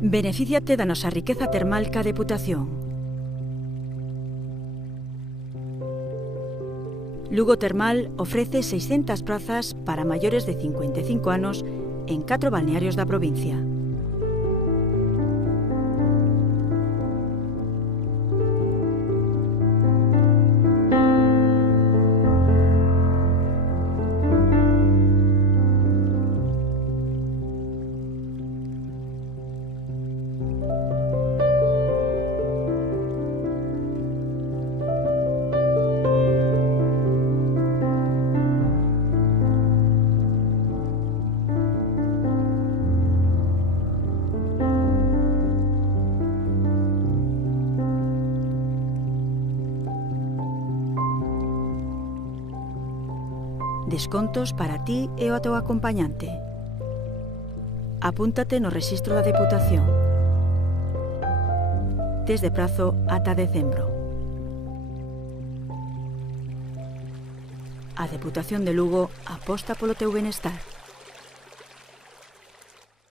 Benefíciate da nosa riqueza termal ca Deputación. Lugo Termal ofrece 600 prazas para maiores de 55 anos en 4 balnearios da provincia. Descontos para ti e o teu acompañante. Apúntate no rexistro da Deputación. Tes de prazo ata decembro. A Deputación de Lugo aposta polo teu benestar.